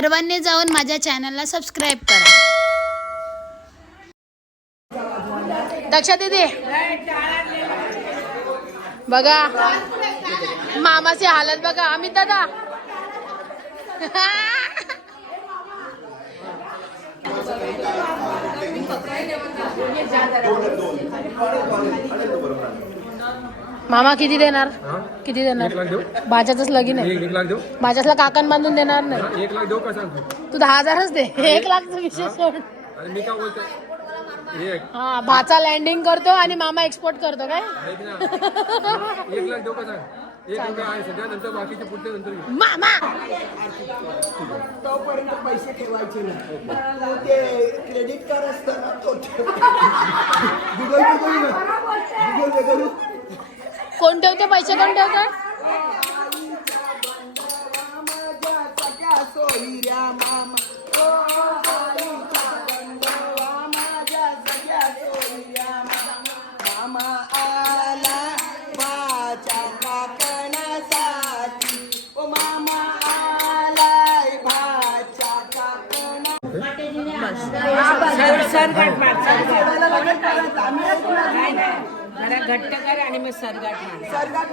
सर्वांनी जाऊन माझ्या चॅनलला सबस्क्राईब करा. दक्षा दीदी बघा मामाची हालत बघा. अमित दादा मामा किती देणार? किती देणार? भाज्याच लगीन आहे. 1 लाख देऊ. भाज्याला काकण बांधून देणार नाही. 1 लाख देऊ का सांग तू 10,000च दे. 1 लाखचा विषय सोड. आणि मी काय बोलतो हा भाचा लँडिंग करतो आणि मामा एक्सपोर्ट करतो काय? 1 लाख देऊ का सांग? 1 रुपया आहे सध्या, नंतर बाकीचे पुढच्या नंतर घेऊ. मामा तोपर्यंत पैसे ठेवायचे नाही. ते क्रेडिट कार्ड असतं ना तो गुगल कोण ठेवते पैसे? कोण ठेवते? जरा घट्ट कर आणि मग सरगाट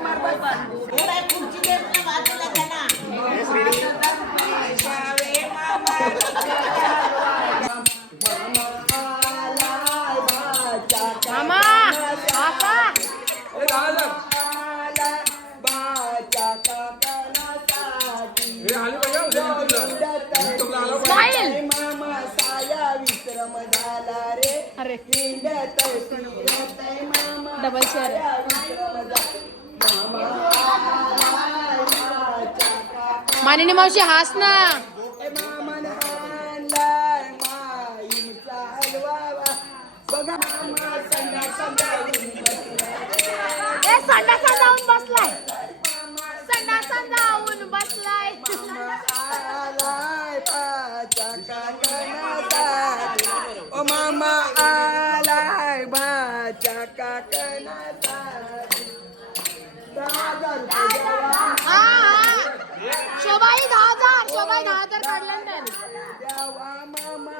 मार. मामा काका स्माइल. अरे डबल शेअर मानिनी मावशी हास ना. संडासा जाऊन बसलाय. संडासा जाऊन बसलाय. ओ मामा आलाय भाच्या काकणाचा. 10,000 रुपये हा शोभाई 10,000. शोभाई 10,000 काढला ना. द्यावा मामा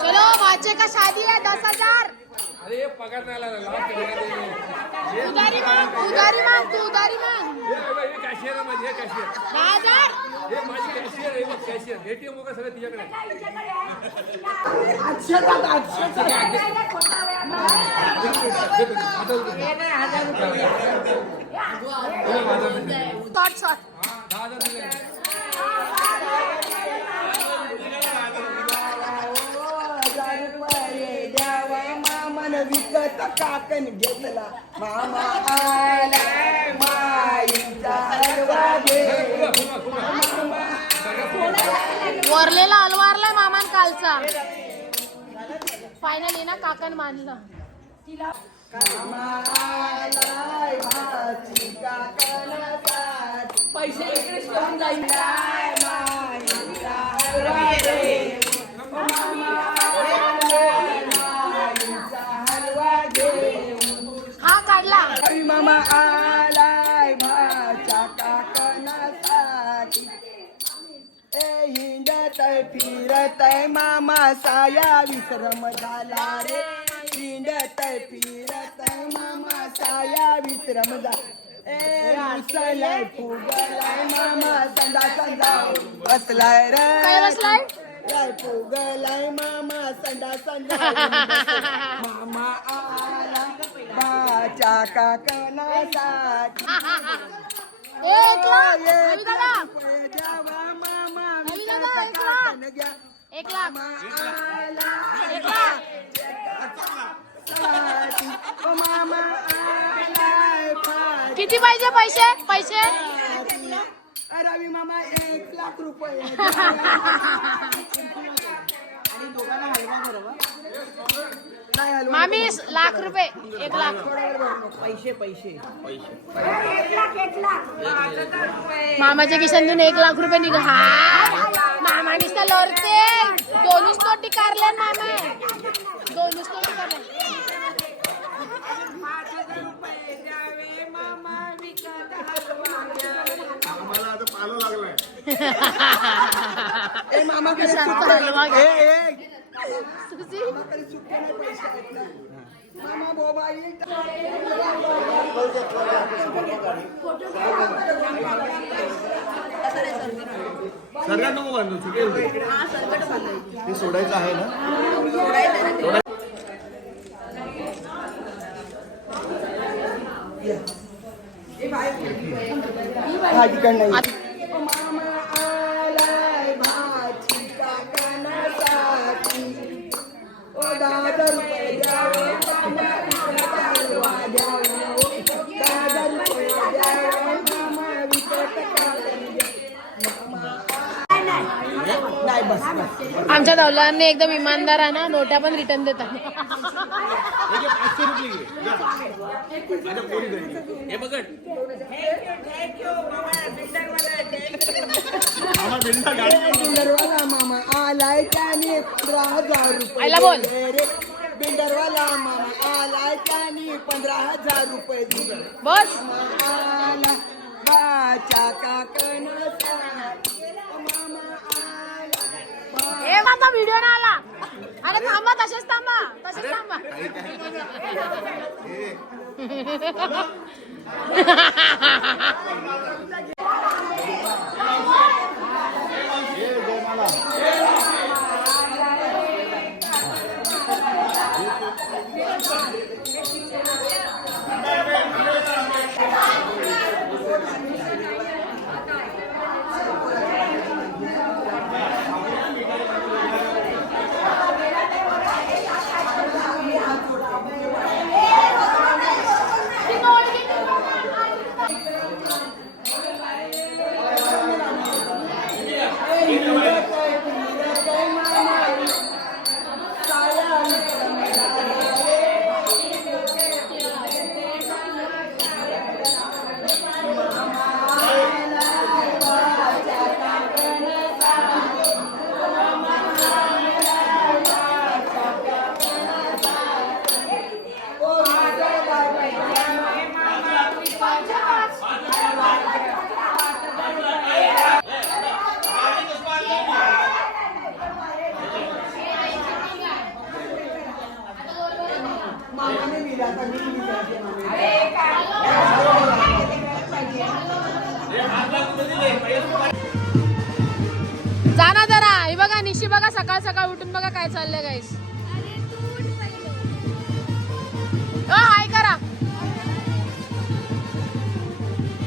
चलो बाचे का शादी है. 10,000 अरे पगार नाही आला उधारी मांग. उधारी मांग. तू उधारी मांग. कॅशियर आहे माझी. हे कॅशियर 10,000. हे माझी कॅशियर आहे. कॅशियर एटीएम वगैरे सगळं तिच्याकडे. शॉर्ट शॉर्ट 10,000 दिले. द्यावा मामान विकत काकण घेतला. मामा आलाय माईचा हलवा घे. वरलेला अलवारलाय मामान कालचा. फायनली ना काकण मानलं. मामा आलाय भाची काकणासाठी. पैसे इकडेच करून जाईल. माईचा हलवा घे. हा काढला. मामा आलाय भाच्या काकणासाठी. ए हिंडतय फिरतय मामा साया विश्रम झाला रे. हिंडतय फिरतय मामा साया विश्रम झाला. ए रुसलाय फुगलाय मामा संडा बसलाय रे. काय बसलाय? काय फुगलाय मामा संडा मामा आला भाच्या काकणासाठी. 1 लाख. रवी दादा द्यावा मामा रवी दादा 1 लाख. घ्या. 1 लाख. आला 1 लाख. ओ मामा आलाय भाच्या. किती पाहिजे पैसे? पैसे रवी मामा 1 लाख रुपये. आणि दोघांना हलवा बरोबर नाही हलवा. मामी लाख रुपये. 1 लाख. पैसे मामाच्या खिशातून 1 लाख रुपये निघा. हा मामा नुसतं लढते. दोनच नोटी काढल्या मामा. दोनच नोटी काढल्या. ए मामाकडे विशाल सुट्टे हलवा नाही. घ्या. सुजी? मामाकडे सुट्टे नाही पैसे आहेत ना. मामा मोबाईल सरकार नको बांधू चुके होते ते सोडायचं आहे ना. हा तिकडं नाही. मामा आलाय भाजी काकणासाठी. ओ 10,000 रुपये द्यावे, मामा हलवा द्यावा. 10,000 रुपये द्यावे, मामा विकत काकण द्या. नाही बस बस. आमच्या दौलांनी एकदम इमानदार आहे ना, नोट्या पण रिटर्न देतात. हे घे, 500 रुपये घे. जा. माझ्या पोरी घरी घे. हे बघ आम्हा बिल्डा गाडी बिल्डरवाला मामा आलाय त्याने 15,000 रुपये आयला बोल. दिले रे. बिल्डरवाला मामा आलाय त्याने 15,000 रुपये दिले. बस. मामा आला बाच्या काकणासाठी. मामा आला ए माझा व्हिडिओ ना आला. अरे थांबा, तसेच थांबा, तसेच थांबा. जाना जरा. हे बघा निशी बघा, सकाळ सकाळ उठून बघा काय चाललंय गाईस. हाय करा.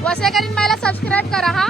वसेकरीन बाईला सबस्क्राईब करा हा.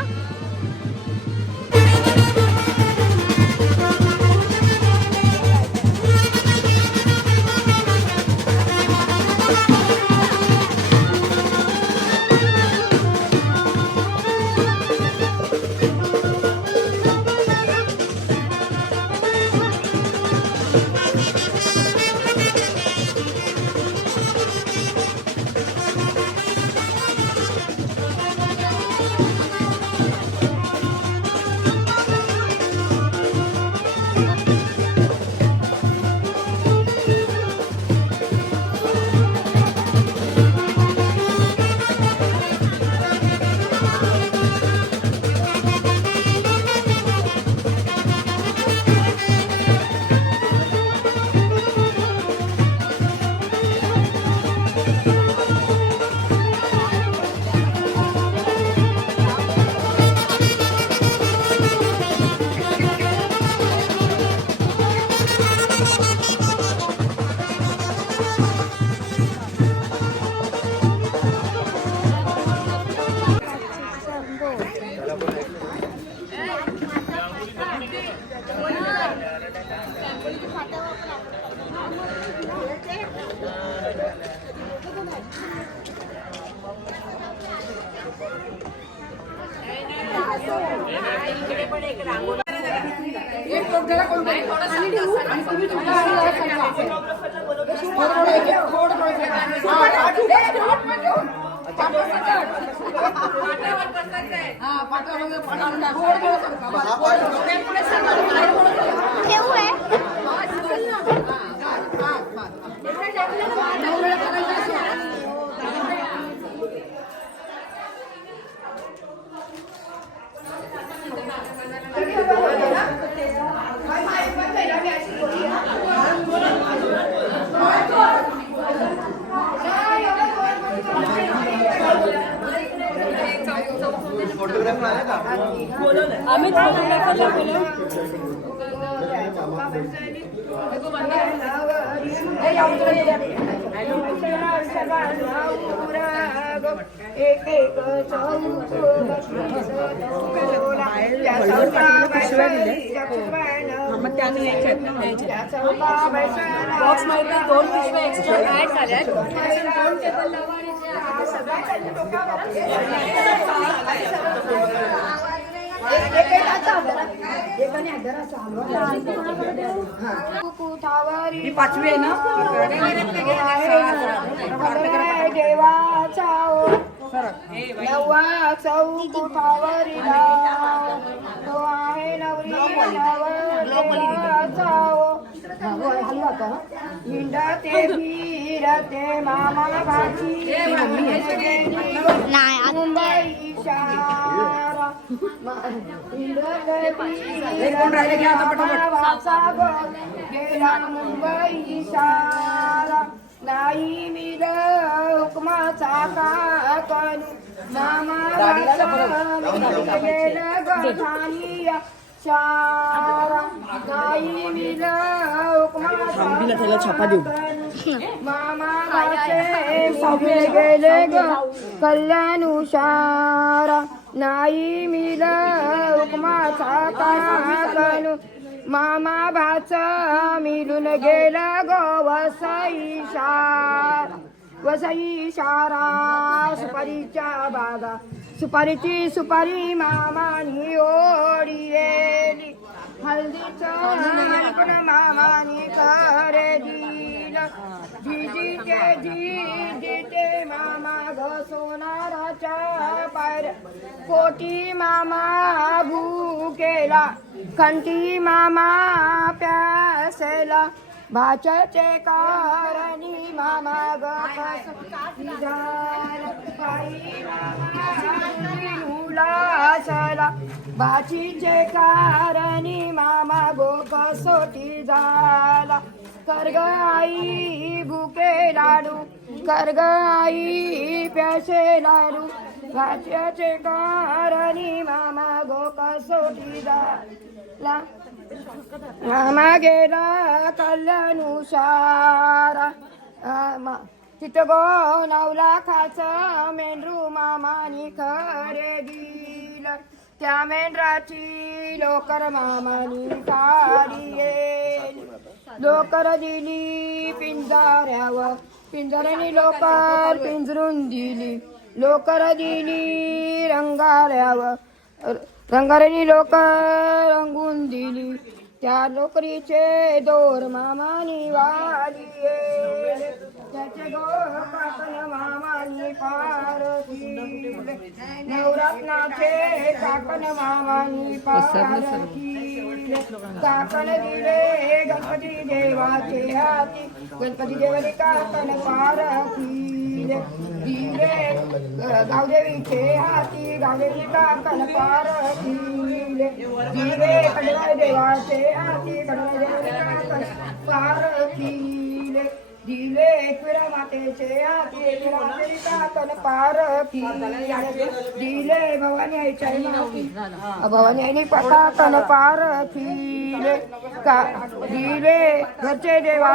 अमित फोटोग्राफरला बोलव. बॉक्स मध्ये 2 पिशव्या एक्स्ट्रा ऍड झाल्यात. 2 टेबल ही 5वी आहे ना. देवाचा नवा चौकुठावरी तो आहे नवरी नवरीचा हिंडते फिरते मामा भाची मुंबई इशारा हिंडते गेला मुंबई इशारा नाही मिल हुकमाचा काकण मामा गेलं गठानिया शारा नाही मिल हुकमाचा मामा सगळे गेले ग कल्याण उशारा नाही मिल हुकमाचा काकण मामा भाच मिळून गेला गो वसई शारा सुपारीच्या बागा सुपारीची सुपारी मामानी ओढीली हल्दीचं मामानी करे दिलं जीजीचे मामा घसोनाराच्या पायऱ्या कोटी मामा भूकेला कंठी मामा प्यासेला भाच्याचे कारणी मामा गला भाचीचे कारणी मामा गोपसोटी झाला कर्ग आई भुके लाडू कर्ग आई प्यासे लाडू भाच्याचे कारणी मामा गोपसोटी झाला मामा गेला कल्याणुशारा तिथं गो 9 लाखाचं मेंढरू मामानी खरेदीलं त्या मेंढराची लोकर मामानी काढली लोकर दिली पिंजऱ्यावर पिंजऱ्याने लोकर पिंजरून दिली लोकर दिली रंगाऱ्यावर रंगाऱ्याने लोकर रंगून दिली त्या लोकरीचे दोर मामानी वाली त्याचे गोर काकण मामानी पारखी नवरत्नाचे काकण मामानी पारखी काकण दिले गणपती देवाचे हाती गणपती देवाने काकण पारखी दिले गावदेवीचे हाती गावदेवी काकण पारखी दिले कडवा देवाचे हाती कडवा देवाने काकण पारखी दिले एकविरा मातेचे हाती एकविरा मातेची काकण पारखी दिले भवानी आईच्या माती भवानी आईने काकण पारखी दिले घरचे देवा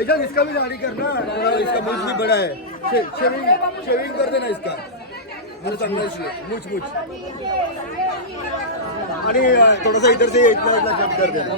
ऐसा इसका भी दाढ़ी करना, इसका मूछ भी बड़ा है, शेविंग कर देना इसका, मुझे चांगला इसलिए मूछ आणि थोडासा इधर से इतना कट कर देना.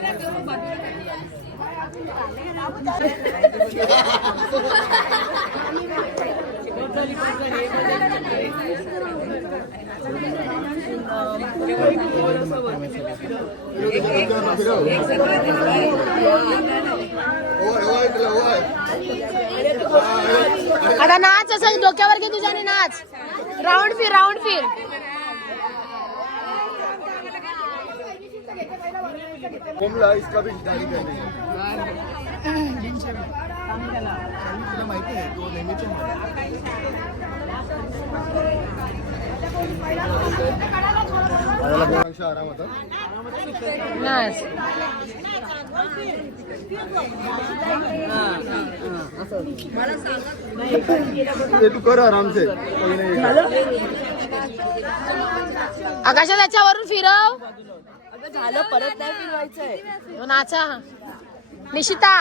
आता नाच असं डोक्यावर घे तुझ्याने नाच. राऊंड फिर राऊंड फिर. कोमला इसका भी दाढ़ी करनी है. तुला माहिती आहे तो नेहमीचे आराम होता. नाच. ते तू कर आराम से. आकाशा त्याच्यावरून फिरव. झालं परत नाही फिरवायचंय. तो नाचा. निशिता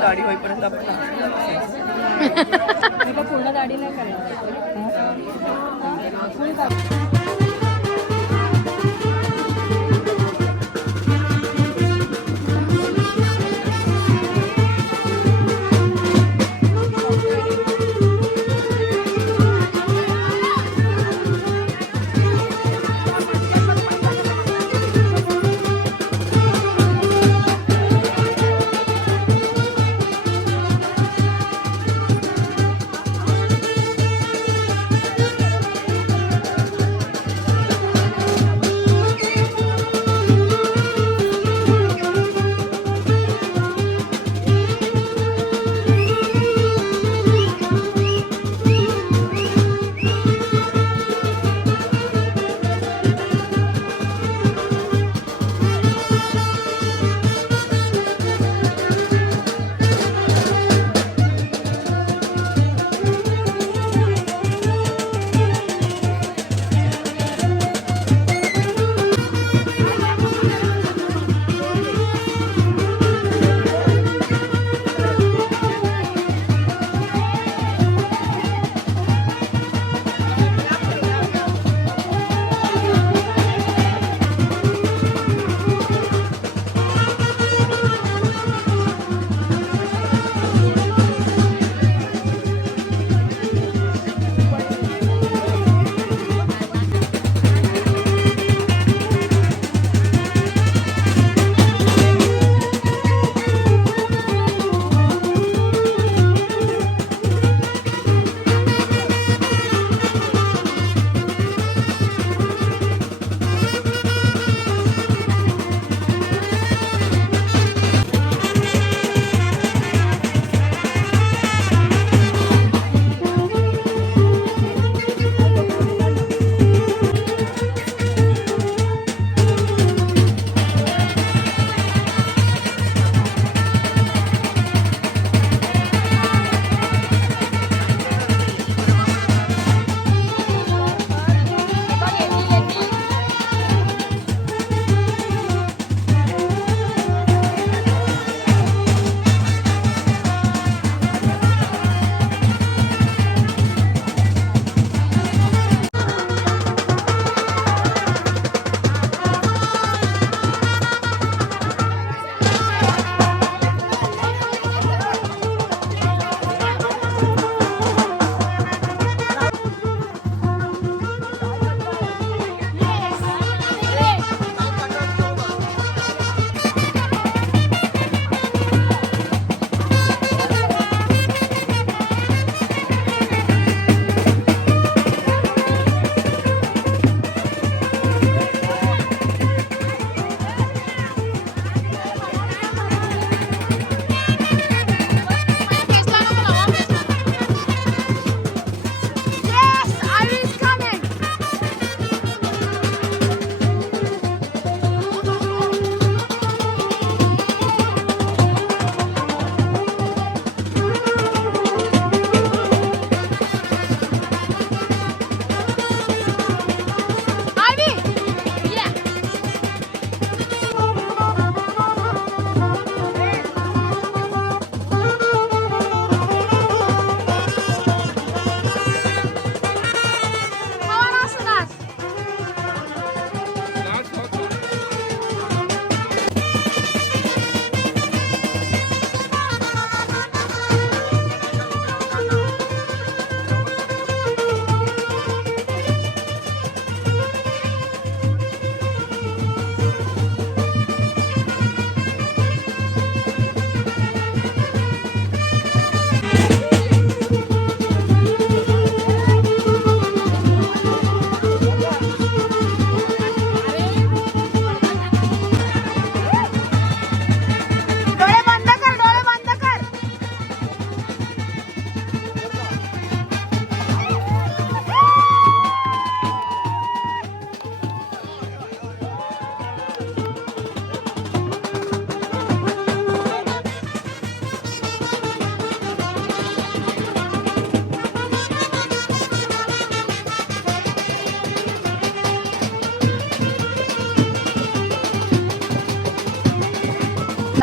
दाढी होईपर्यंत आपण पूर्ण दाढी नाही करणार.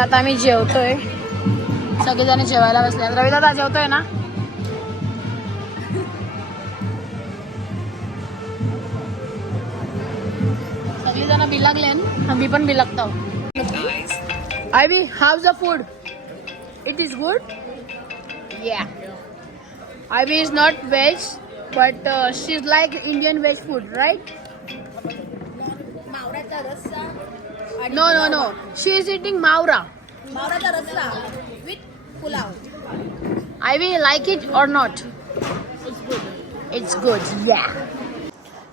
आता आम्ही जेवतोय, सगळेजण जेवायला बसले. रवी दादा जेवतोय ना? सगळेजण बिलागले, आम्ही पण बिलागतो. Ivy, how's the food? It is good. Yeah. Ivy is not veg, but she's like Indian veg food, right? मावळ्याचा रस्सा No. She is eating maura. मावळ्याचा रस्सा with pulao. Ivy, like it or not? It's good. Yeah.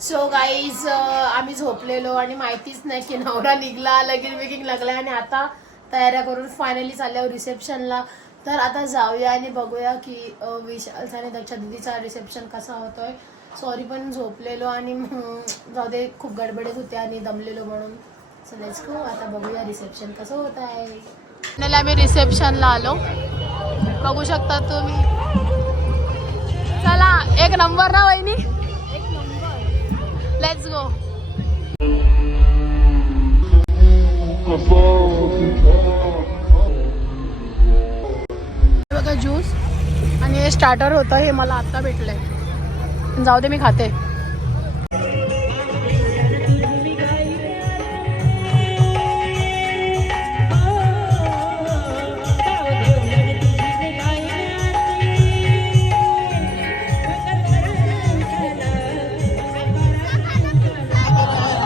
So guys, आम्ही झोपलेलो आणि माहितीच नाही की नवरा निघला, लगीन बिगिन लागलाय आणि आता तयाऱ्या करून फायनली चालल्यावर रिसेप्शनला. तर आता जाऊया आणि बघूया की विशालचा आणि दक्षा दीदीचा रिसेप्शन कसा होतोय. सॉरी पण झोपलेलो आणि जाऊ दे, खूप गडबडीत होते आणि दमलेलो म्हणून. So let's go. आता बघूया रिसेप्शन कसं होत आहे. फायनली आम्ही रिसेप्शनला आलो, बघू शकता तुम्ही. चला, एक नंबर ना वहिनी, एक नंबर. Let's go. बघा ज्यूस आणि हे स्टार्टर होतं, हे मला आता भेटलंय. जाऊ दे, मी खाते.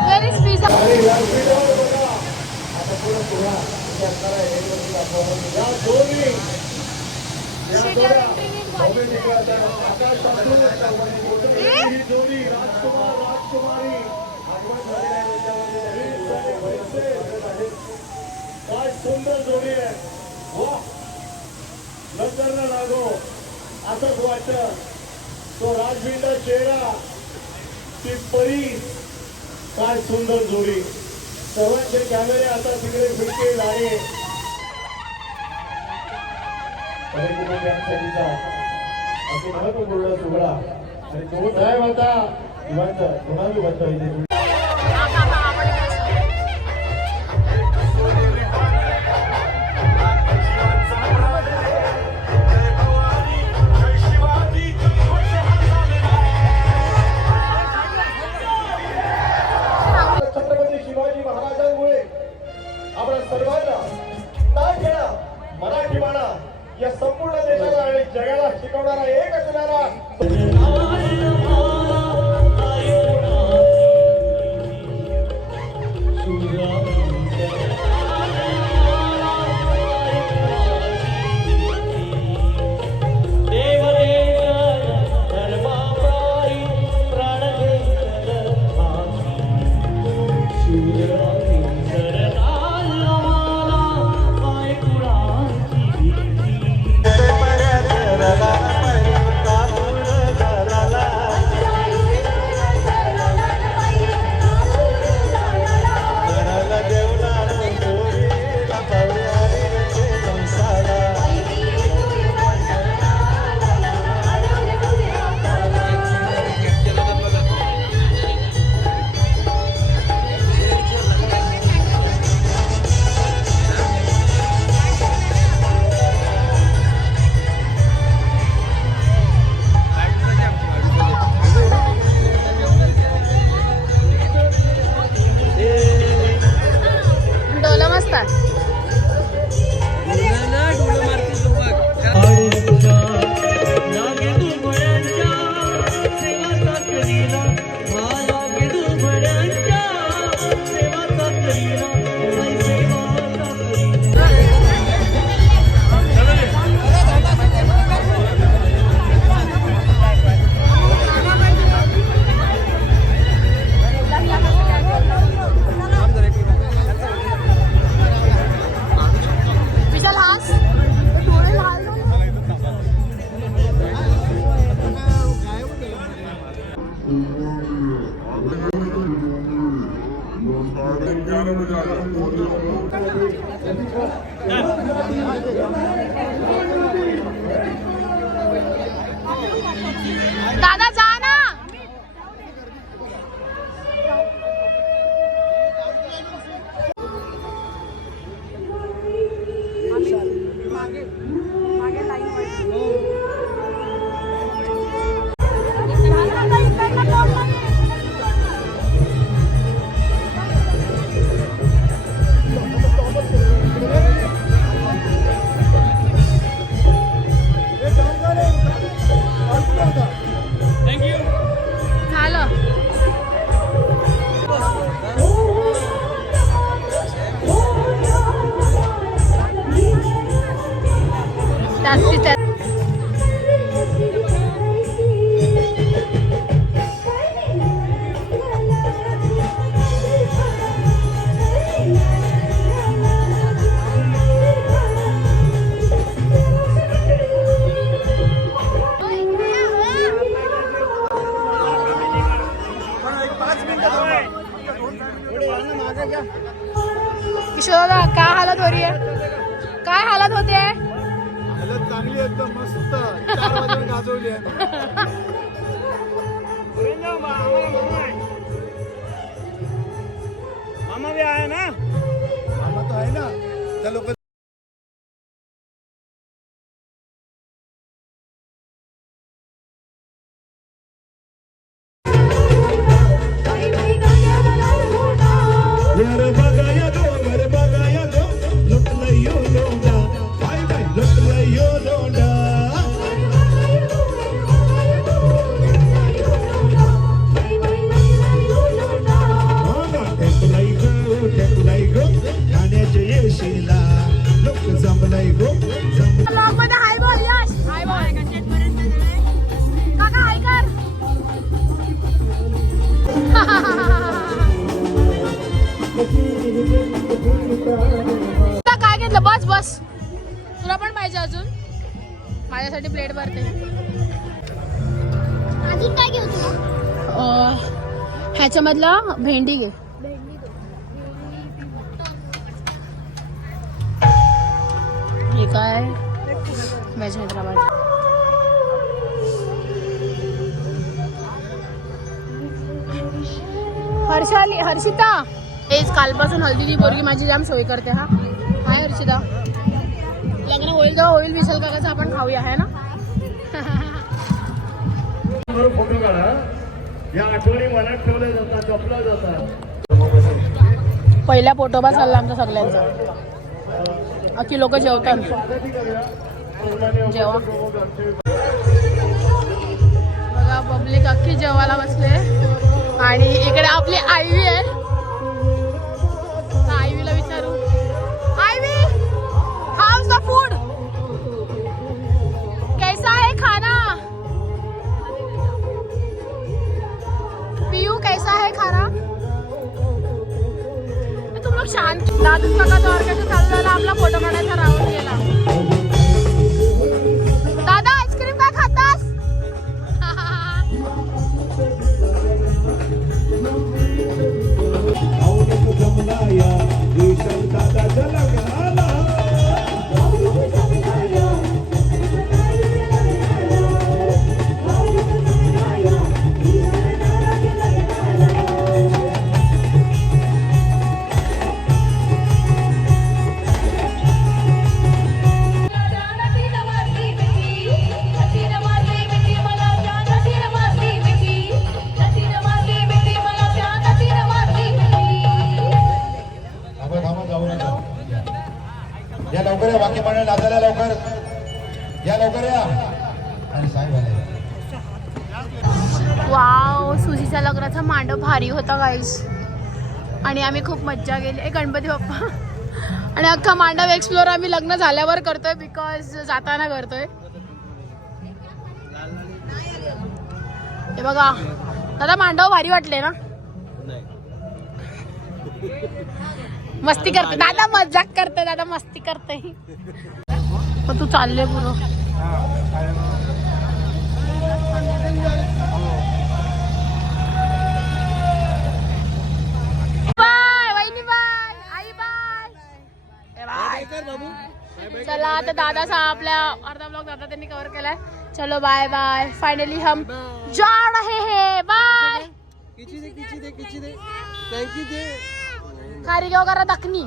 Where is pizza? काय सुंदर जोडी आहे. वा, नजर न लागो असंच वाटतं. तो राजवीरचा चेहरा, ती परी, काय सुंदर जोडी. सर्वांचे कॅमेरे आता तिकडे फिरतील आणि कुटुंबियांसाठीचा अति महत्वपूर्ण सोहळा आणि तो साहेब आता दिवाचं कोणाला बघतो इथे. छत्रपती शिवाजी महाराजांमुळे आपण सर्वांना काय केला, मराठी म्हणा या संपूर्ण देशाला आणि जगाला शिकवणारा एक असणारा दादा जा ना. यशोदा काय हालत हो रही है, काय हालत होते आहे? चांगली एकदम मस्त 4 वाजता गाजवली आहे. मामा भी आया ना. मामा तो आहे ना त्या लोक. घर बघाया गो, घर बघाया गो, लुटलं यो लोंडा, बाय बाय लुटलं यो लोंडा. टेकलाई गो, ठाण्याच्या येशीला लोक जमलाई गो, ब्लॉग मध्ये हाय बोल यश. हाय बोल काका, हाय कर. काय घेतलं? बस बस, तुला पण पाहिजे अजून? माझ्यासाठी प्लेट भरते. अजून काय घेऊ तुला? ह्याच्यामधलं भेंडी घे. हे काय? व्हेज हैदराबाद. हर्षिता हेच कालपासून हल्दीची पोरगी माझी जाम सोय करते. हा हाय हर्षिता. लग्न होईल तेव्हा होईल विशाल काकाचं आपण खाऊया आहे ना. फोटो काढा. या आठवणी मनात ठेवल्या जातात, जपल्या जातात. पहिला पोटोबा चालला आमचा सगळ्यांचा. अख्खी लोक जेवतात. जेवा बघा, पब्लिक अख्खी जेवायला बसले. आणि इकडे आपली आयवी आहे. आयवीला विचारू, आयवी हाउस द फूड, कैसा है खाना? पीयू कैसा है खाना? तुम लोग शांत. दादूच काका तो ऑर्केस्ट्रा चालू झाला, आपला फोटो काढायचा राहून गेला. दादा आईस्क्रीम काय खातास? या लवकर या, बाकी मंडळ नाचायला लवकर या, लवकर या. आणि साहेब आले. वाव, सुजीच्या लग्नाचा मांडव भारी होता गाईस. आणि आम्ही खूप मज्जा केली. गणपती बाप्पा. आणि अख्खा मांडव एक्सप्लोर आम्ही लग्न झाल्यावर करतोय, बिकॉज जाताना करतोय. हे बघा दादा, मांडव भारी वाटले ना? मस्ती करते दादा, मजाक करते दादा, मस्ती करते. तू चालले पुरं. बाय वहिनी, बाय आई, बाय. चला आता दादा आपल्या अर्धा ब्लॉग दादा त्यांनी कव्हर केलाय. चलो बाय बाय. फायनली हम जा रहे हैं. बाय. खारी गाव करा दखनी.